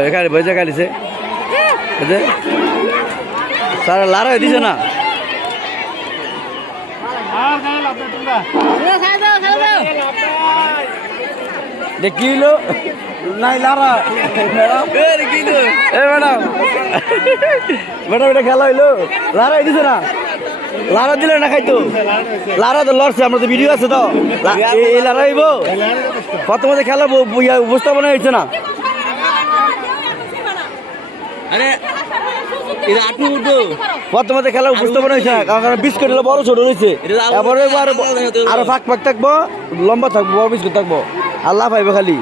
এখানে বইজা গালিছে সারা লারা দিছে না কিলো নাই লারা কিলো ম্যাডাম ম্যাডাম এটা খেলা হইলো লারা দিছে না লারা দিলে না খাইতো লারা তো লড়ছে আমরা তো ভিডিও আছে তো এই লারা হইব প্রথমে খেলা উপস্থাপনা হয়েছে না আরে প্রথমে খেলা উপস্থাপনা হয়েছে না কারণ বিস্কুট হলো বড় ছোট রয়েছে তারপরে আরো ফাঁক ফাঁক থাকবো লম্বা থাকবো বিস্কুট থাকবো আল্লাহ পাইবে খালি